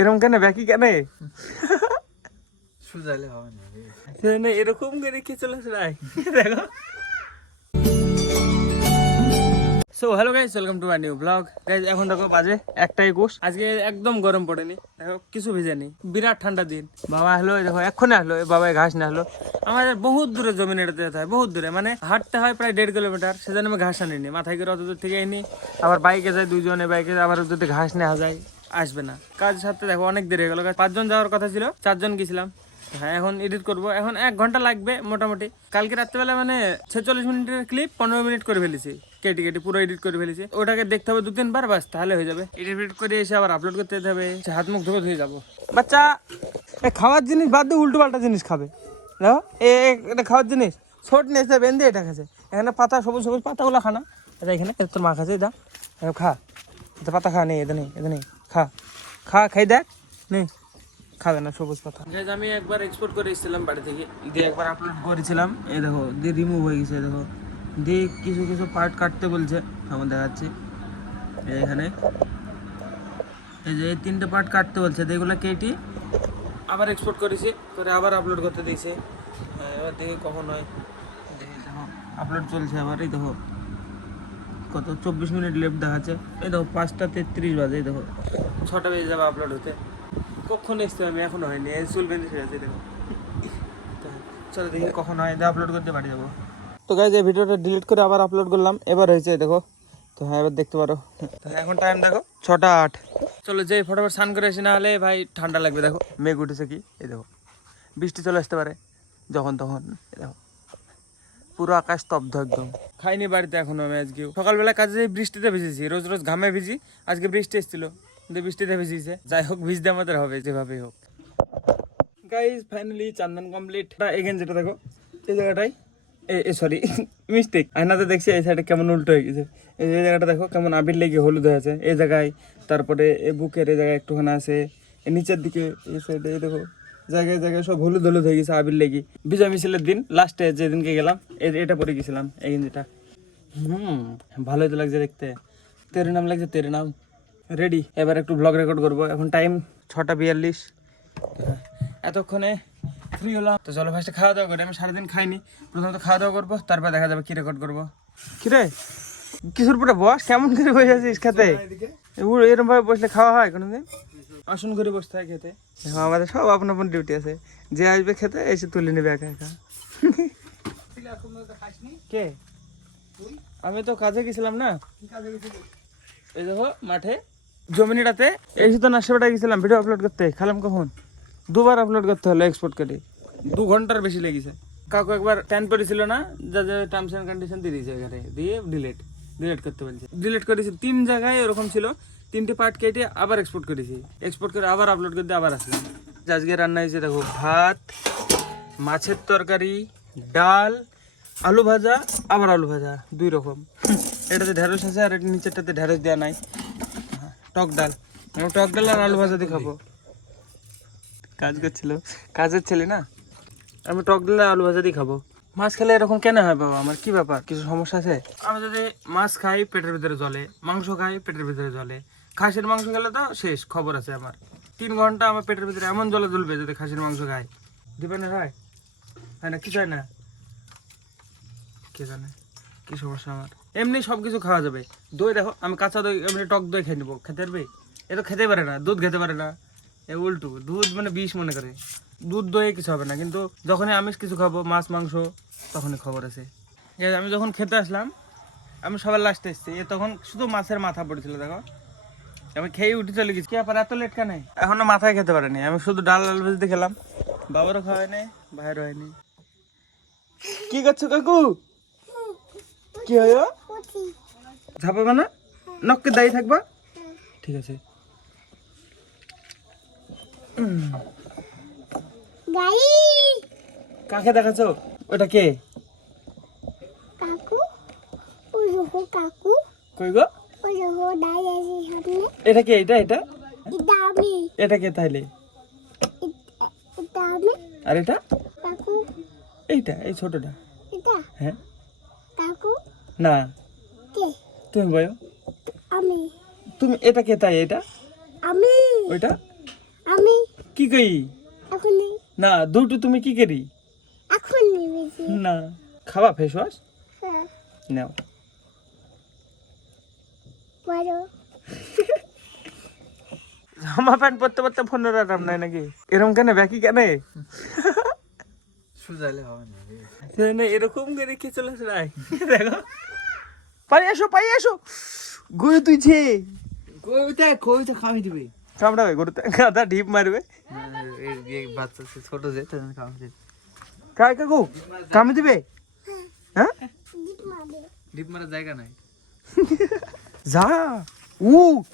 এরকম কেন ব্যাকি কেন সুজাইলে হবে না এরকম করে কি চলে দেখো। So hello guys, welcome to my new blog. Guys এখন দেখো বাজে 1:21। আজকে একদম গরম পড়েনি, দেখো কিছু ভিজেনি, বিরাট ঠান্ডা দিন। বাবা হলো দেখো এক্ষুনি আসলো, বাবাই ঘাস না হলো। আমাদের বহুত দূরে জমি নেড়াতে যেতে হয়, বহুত দূরে, মানে হাঁটতে হয় প্রায় 1.5 কিলোমিটার। সেজন্য আমি ঘাস আনিনি, মাথায় করে অত দূর থেকে আনি। আবার বাইকে যায় দুইজনে, বাইকে আবার যদি ঘাস নেওয়া যায় আসবে না। কাজ সাথে দেখো অনেক দেরি হয়ে গেল। 5 জন যাওয়ার কথা ছিল, 4 জন গেছিলাম। হ্যাঁ এখন এডিট করবো, এখন 1 ঘন্টা লাগবে মোটামুটি। কালকে রাত্রেবেলা মানে 46 মিনিটের ক্লিপ 15 মিনিট করে ফেলেছি, কেটে কেটে পুরো এডিট করে ফেলেছি। ওটাকে দেখতে হবে 2-3 বার, বাস তাহলে হয়ে যাবে। এডিট করে এসে আবার আপলোড করতে যেতে হবে, হাত মুখ ধুয়ে ধুয়ে যাবো। বাচ্চা খাওয়ার জিনিস বাদ দিয়ে উল্টো পাল্টা জিনিস খাবে, দেখো এটা খাওয়ার জিনিস। ছোট নেছে বেঁধে এটা খাচ্ছে, এখানে পাতা সবুজ সবুজ পাতাগুলো খানা। এটা এখানে তোর মা খাচ্ছে, এটা খা, এটা পাতা খা, নেই এটা নেই, এটা নেই, খা খা, খাই দেখ, নেই খাবে না সবুজ পাতা। আমি একবার এক্সপোর্ট করে এসেছিলাম বাড়ি থেকে, দিয়ে একবার আপলোড করেছিলাম। এই দেখো দিয়ে রিমুভ হয়ে গেছে, দেখো দিয়ে কিছু কিছু পার্ট কাটতে বলছে, আমার দেখাচ্ছি এখানে। এই যে এই 3টে পার্ট কাটতে বলছে, এগুলো কেটে আবার এক্সপোর্ট করেছি, করে আবার আপলোড করতে দিয়েছে। এবার দেখি কখন হয়, দেখো আপলোড চলছে আবার। এই দেখো কত 24 মিনিট লেফট দেখাচ্ছে। এই দেখো 5:33 বাজে, এই দেখো 6টা বেজে যাবে আপলোড হতে। কখন এসতে আমি এখনো হয়নি, এই চুল বেঁধে ছেড়ে আছে দেখো। চলো দেখি কখন হয়, আপলোড করতে বাড়ি যাবো। তো গাইজ এই ভিডিওটা ডিলিট করে আবার আপলোড করলাম, এবার হয়েছে দেখো। তো হ্যাঁ এবার দেখতে পারো। এখন টাইম দেখো 6:08। চলো যে ফটাফট স্নান করে এসে, না হলে ভাই ঠান্ডা লাগবে। দেখো মেঘ উঠেছে কি, এই দেখো বৃষ্টি চলে আসতে পারে যখন তখন। দেখো পুরো আকাশ স্তব্ধ একদম। খাইনি বাড়িতে এখনো আমি। আজকে সকালবেলা কাজে বৃষ্টিতে ভিজেছি, রোজ রোজ ঘামে ভিজি। আজকে বৃষ্টি এসেছিল, কিন্তু বৃষ্টিতে ভিজিছে। যাই হোক ভিজতে আমাদের হবে যেভাবেই হোক। Guys finally Chandan complete. Again যেটা দেখো এই জায়গাটাই, সরি মিস্টেক, আয়নাতে দেখছি এই সাইডে কেমন উল্টো হয়ে গেছে। এই জায়গাটা দেখো কেমন আবির লেগে হলুদ হয়ে আছে এই জায়গায়। তারপরে এই বুকের এই জায়গায় একটুখানি আছে, নিচের দিকে এই সাইডে দেখো জায়গায় জায়গায় সব হলুদ হলুদ হয়ে গেছে আবির লেগে। বিজয় মিছিলের দিন লাস্টে যেদিনকে গেলাম এটা পরে গেছিলাম এই গেঞ্জিটা। ভালোই তো লাগছে দেখতে, তেরে নাম লাগছে, তেরে নাম। রেডি, এবার একটু ব্লগ রেকর্ড করবো। এখন টাইম 6:42। এতক্ষণে ফ্রি হলাম, তো চলো ফার্স্টে খাওয়া দাওয়া করি। আমি সারাদিন খাইনি, প্রথমত খাওয়া দাওয়া করবো, তারপর দেখা যাবে কি রেকর্ড করবো। কিরে কিশোর পুরা বস, কেমন করে বসে আছিস খেতে? এরকম ভাবে বসলে খাওয়া হয় কোনোদিন? আসন করে বসতে হয় খেতে। আমাদের সব আপন আপন ডিউটি আছে, যে আসবে খেতে এসে তুলে নেবে একা একা। কে? আমি তো কাজে গেছিলাম না, এই দেখো মাঠে জমিনিটাতে এসে তো নাশাটা গেছিলাম ভিডিও আপলোড করতে। খেলাম কখন? 2বার আপলোড করতে হলো এক্সপোর্ট করে, 2 ঘন্টার বেশি লেগেছে। কাকু একবার প্যান করেছিল না, যা যা টার্মস অ্যান্ড কন্ডিশন দিয়ে দিয়েছে এখানে, দিয়ে ডিলেট করতে বলছে। ডিলেট করেছি 3 জায়গায় এরকম ছিল, 3টে পার্ট কেটে আবার এক্সপোর্ট করেছি। এক্সপোর্ট করে আবার আপলোড করতে আবার আসলাম। আজকে রান্না হয়েছে দেখো ভাত, মাছের তরকারি, ডাল, আলু ভাজা, আবার আলু ভাজা, 2 রকম। এটাতে ঢেঁড়স আছে আর নিচেরটাতে ঢেঁড়স দেওয়া নাই। টক ডাল, টক ডাল আর আলু ভাজা দিয়ে খাবো। কাজ করছিল, কাজের ছেলে না, আমি টক ডাল আলু ভাজা দিয়ে খাবো। মাছ খেলে এরকম কেন হয় বাবা? আমার কি ব্যাপার, কিছু সমস্যা আছে? আমি যদি মাছ খাই পেটের ভিতরে জলে, মাংস খাই পেটের ভিতরে জলে। খাসির মাংস খেলে তো শেষ, খবর আছে আমার। 3 ঘন্টা আমার পেটের ভিতরে এমন জলে জ্বলবে যদি খাসির মাংস খাই। ডিপেন্ডেন্ট হয় না, কিছু হয় না, কে জানে কি সমস্যা আমার। এমনি সব কিছু খাওয়া যাবে। দই দেখো, আমি কাঁচা দই এমনি টক দই খেয়ে নেবো, খেতে পারবে? এ তো খেতে পারে না, দুধ খেতে পারে না। এ উল্টো, দুধ মানে বিষ মনে করে, দুধ দই কিছু হবে না। কিন্তু যখনই আমিষ কিছু খাবো, মাছ মাংস, তখনই খবর আছে। আমি যখন খেতে আসলাম, আমি সবার লাস্টে এসেছি, তখন শুধু মাছের মাথা পড়েছিল দেখো। আমি খেয়ে উঠে চলে গেছি। কি ব্যাপার এত লেট কেন? এখনো মাথায় খেতে পারেনি, আমি শুধু ডাল আলু ভাজতে খেলাম। বাবারও খাওয়াই নাই, ভাইয়েরও হয়নি। কি করছো কাকু? কি হয়? ঝাপাবা না, নখকে দায়ী থাকবা, ঠিক আছে? কাকে দেখাচ্ছ? ওটা কে? কাকু, কাকু কই গো? এটা কে? এটা এটা এটা কে তাইলে? আর এটা কাকু, এইটা, এই ছোটটা? হ্যাঁ কাকু না, কে? তুমি বলো। আমি। তুমি এটা কে তাই? এটা আমি। ওইটা আমি কি কই এখন নেই না দুটো তুমি কি করি এখন নেমেছি না খাবা ফেস ওয়াশ হ্যাঁ নাও বড় জামা প্যান্ট পরতে পরতে ফোনের আরাম নাই নাকি এরকম কেন ব্যাকি কেন সুজালে হবে না না এরকম করে কি চলে আসে নাই দেখো পাই এসো গরু তুইছে কবিতা খামি দিবে কামড়াবে গরুতে গাদা ঢিপ মারবে বাচ্চা ছোট যে তাদের খামি দিবে কাই কাকু কামে দিবে হ্যাঁ জিত মারবে ডিপ মারার জায়গা নাই যা উঠ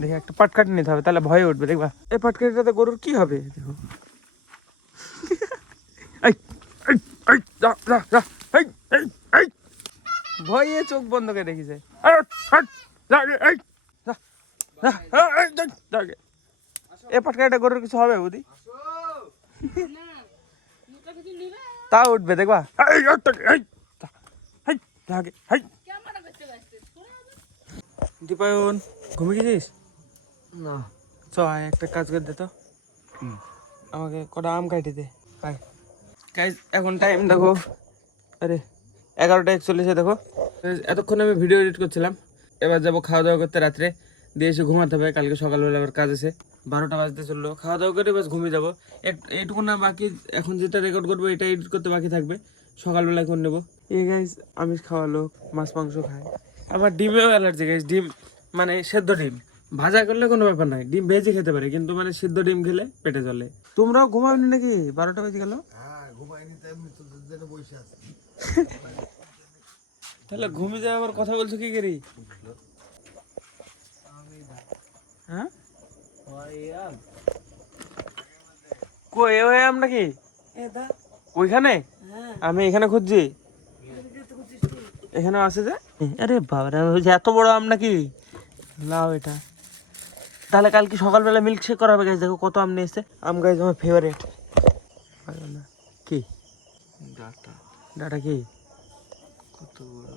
দেখি একটা পাটকাটি নিতে হবে তাহলে ভয়ে উঠবে দেখবা এই পাটকাটিটাতে গরুর কি হবে দেখো এই, এই, এই, যা, যা, যা, এই, এই, এই। ভয়ে চোখ বন্ধ করে রেখেছে এ পাটকাটিটা গরুর কিছু হবে বুঝি তা উঠবে দেখবা এই, এই, যা, এই, যা আগে, এই। দীপায়ন ঘুমিয়ে গেছিস না চ আয় একটা কাজ করে দে তো আমাকে কটা আম কাটি দে আয় গাইস এখন টাইম দেখো আরে 11:41 দেখো Guys, এতক্ষণ আমি ভিডিও এডিট করছিলাম এবার যাবো খাওয়া দাওয়া করতে রাত্রে দিয়ে এসে ঘুমাতে হবে কালকে সকালবেলা আবার কাজ আছে 12টা বাজতে চললো খাওয়া দাওয়া করে বাস ঘুমিয়ে যাবো এইটুকু না বাকি এখন যেটা রেকর্ড করবো এটা এডিট করতে বাকি থাকবে সকালবেলায় করে নেবো এই গাইস আমিষ খাওয়ালো মাছ মাংস খায় আমার ডিমেও অ্যালার্জি গাইস ডিম মানে সেদ্ধ ডিম ভাজা করলে কোনো ব্যাপার নাই ডিম ভেজে খেতে পারে কিন্তু মানে সিদ্ধ ডিম খেলে পেটে চলে তোমরাও ঘুমাওনি নাকি 12টা বেজে গেল তাহলে ঘুমিয়ে যাওয়ার আবার কথা বলছো কি করি হ্যাঁ কই ওই আম নাকি ওইখানে আমি এখানে খুঁজছি এখানে আছে যে আরে বাবা এত বড় আম নাকি লাও এটা তাহলে কাল কি সকালবেলা মিল্ক শেক করা হবে গাইস দেখো কত আম নিয়ে এসছে আম গাইস আমার ফেভারিট কি ডাটা ডাটা কি কত বড়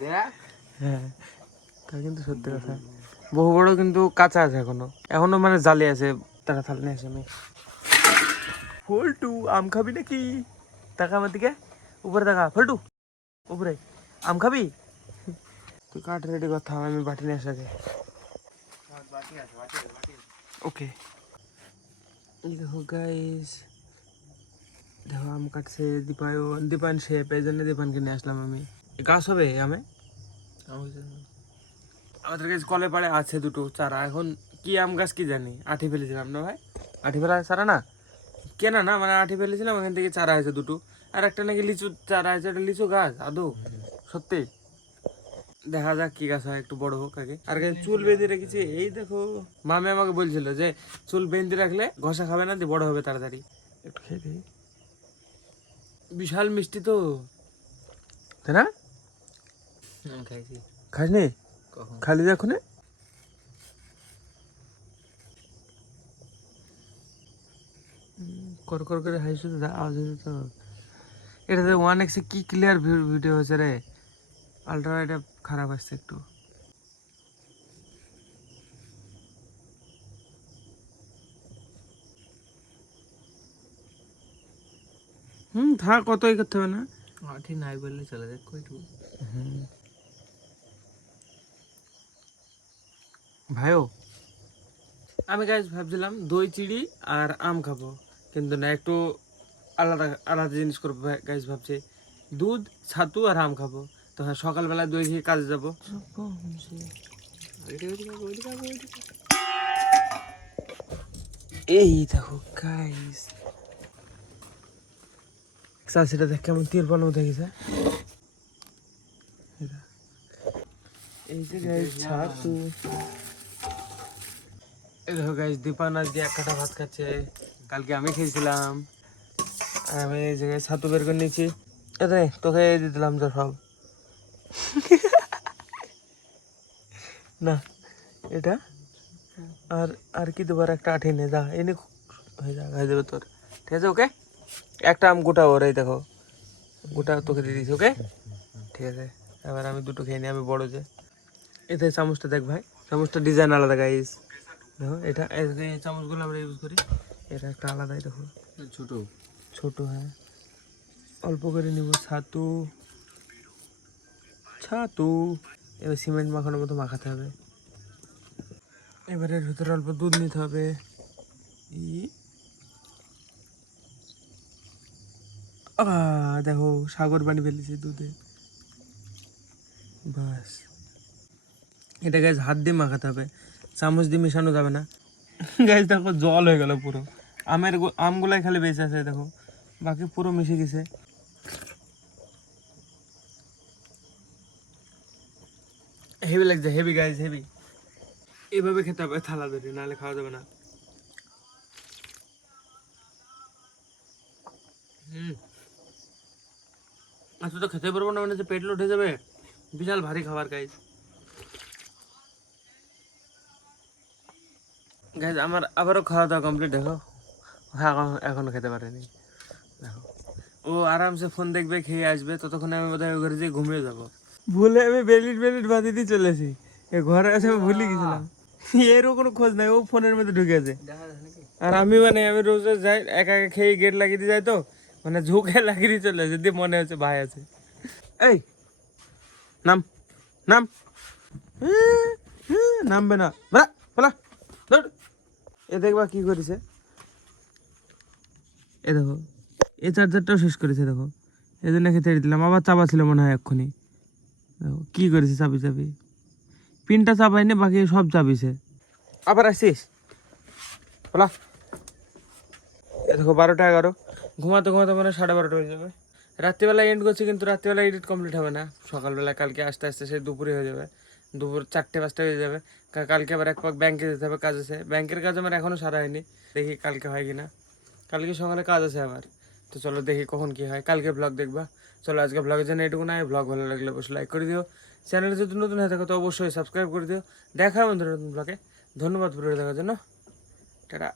দেখ হ্যাঁ তা কিন্তু সত্যি কথা বহু বড় কিন্তু কাঁচা আছে এখনো মানে জালি আছে তারা থাল নিয়ে আসে আমি ফল্টু আম খাবি নাকি টাকা আমার দিকে উপরে টাকা ফল্টু উপরে আম খাবি তুই কাঠ রেডি কথা আমি বাটি নিয়ে আসাকে ওকে এই দেখো গাইস দেখো আম কাটছে দীপায়ন শেপ এই জন্য দীপানকে নিয়ে আসলাম আমি গাছ হবে আমে আমাদের কাছে কলে পাড়ে আছে দুটো চারা এখন কি আম গাছ কি জানি আঠি ফেলেছিলাম না ভাই আঠি ফেলা চারা না কেনা না মানে আঠি ফেলেছিলাম ওখান থেকে চারা হয়েছে দুটো আর একটা নাকি লিচু চারা হয়েছে একটা লিচু গাছ আদৌ সত্যি দেখা যাক কি গাছ হয় একটু বড় হোক আগে আর চুল বেঁধে রেখেছি এই দেখো মামে আমাকে বলছিল যে চুল বেঁধে রাখলে ঘষা খাবে না দিয়ে বড় হবে তাড়াতাড়ি একটু খেয়ে দিই বিশাল মিষ্টি তো তাই না খাইছি খাসনি কখন খালি এখন কর কর করে হাই শুধু আওয়াজ হচ্ছে তো এটাতে 1x কি ক্লিয়ার ভিডিও হয়েছে রে আলট্রা এটা খারাপ আসছে একটু থাক কতই করতে হবে না আঠি নাই বললে চলে যাক কইটু ভাইও আমি গাইজ ভাবছিলাম দই চিড়ি আর আম খাবো কিন্তু না একটু আলাদা আলাদা জিনিস করবো গাইজ ভাবছি দুধ ছাতু আর আম খাবো তো হ্যাঁ সকালবেলা দই খেয়ে কাজে যাবো এই দেখো গাইজ চাষিটা দেখ কেমন তিরপল মতো গেছে এই যে গাইজ ছাতু এই দেখো গাইজ দীপান আজ দিয়ে 1 কাঠা ভাত খাচ্ছে কালকে আমি খেয়েছিলাম আর আমি এই জায়গায় ছাতু বের করে নিয়েছি এতে তোকে দিয়ে দিলাম তো সব না এটা আর আর কি দেবার একটা আঠি নে যা এনে হয়ে যা হয়ে যাবে তোর ঠিক আছে ওকে একটা আম গোটা ওর এই দেখো গোটা তোকে দিয়ে দিয়েছি ওকে ঠিক আছে এবার আমি দুটো খেয়ে নিই আমি বড় যে এতে চামচটা দেখ ভাই চামচটা ডিজাইন আলাদা গাইস দেখো এটা এই চামচগুলো আমরা ইউজ করি, এটা একটা আলাদাই দেখো ছোট ছোট। হ্যাঁ অল্প করে নিব ছাতু ছাতু, এবার সিমেন্ট মাখানোর মতো মাখাতে হবে। এবারে এর ভিতরে অল্প দুধ নিতে হবে। দেখো সাগর পানি ফেলেছি দুধে। বাস এটা গাছ হাত দিয়ে মাখাতে হবে, চামচ দিয়ে মেশানো যাবে না। গাছ দেখো জল হয়ে গেল পুরো, আমগুলাই খালি বেঁচে আছে দেখো, বাকি পুরো মিশে গেছে। হেভি লাগছে, হেভি গাইজ হেভি। এইভাবে খেতে হবে থালা ধরে, নাহলে খাওয়া যাবে না। আচ্ছা তো খেতে পারবো না মানে যে পেট উঠে যাবে, বিশাল ভারী খাবার গাইজ। গাইজ আমার আবারও খাওয়া দাওয়া কমপ্লিট। দেখো এখনো খেতে পারেনি। দেখো ও আরামসে ফোন দেখবে, খেয়ে আসবে, ততক্ষণে আমি বোধহয় ঘরে যেয়ে ঘুমিয়ে যাবো। ভুলে আমি বেলিট বাঁধিয়ে দিয়ে চলেছি, ঘরে আছে আমি ভুলে গেছিলাম। এরও কোনো খোঁজ নাই, ও ফোনের মধ্যে ঢুকে আছে। আর আমি আমি রোজ রোজ যাই, একা একা খেয়ে গেট লাগিয়ে দিয়ে যাই, তো মানে ঝুঁকে লাগিয়ে দিয়ে চলে আসে, দিয়ে মনে হচ্ছে ভাই আছে। এই নাম নাম নামবে না, বলা এ দেখবা কি করেছে। এ দেখো এই চার্জারটাও শেষ করেছে দেখো, এই জন্য খেতে দিলাম। আবার চাপা ছিল মনে হয় এক্ষুনি। দেখো কি করেছে, চাবি চাবি পিনটা চাপাইনি, বাকি সব চাবিছে। আবার আসিস বলা। এ দেখো 12টা 11, ঘুমাতে ঘুমাতে মানে 12:30 হয়ে যাবে। রাত্রিবেলা এন্ড করছি, কিন্তু রাত্রিবেলা এডিট কমপ্লিট হবে না। সকালবেলা কালকে আস্তে আস্তে সে দুপুরে হয়ে যাবে, দুপুর 4টে 5টা হয়ে যাবে। কালকে আবার এক পাক ব্যাংকে যেতে হবে, কাজ আছে। ব্যাংকের কাজ আমার এখনও সারা হয়নি, দেখি কালকে হয় কিনা। কালকে সকালে কাজ আছে আবার, তো চলো দেখি কখন কি হয়। কালকে ব্লগ দেখবা। চলো আজকে ব্লগের জন্য এটুকু নাই। ব্লগ ভালো লাগলে অবশ্যই লাইক করে দিও, চ্যানেলে যদি নতুন হয়ে থাকো তো অবশ্যই সাবস্ক্রাইব করে দিও। দেখা হবে বন্ধুরা নতুন ব্লগে। ধন্যবাদ পুরো দেখার জন্য, টাটা।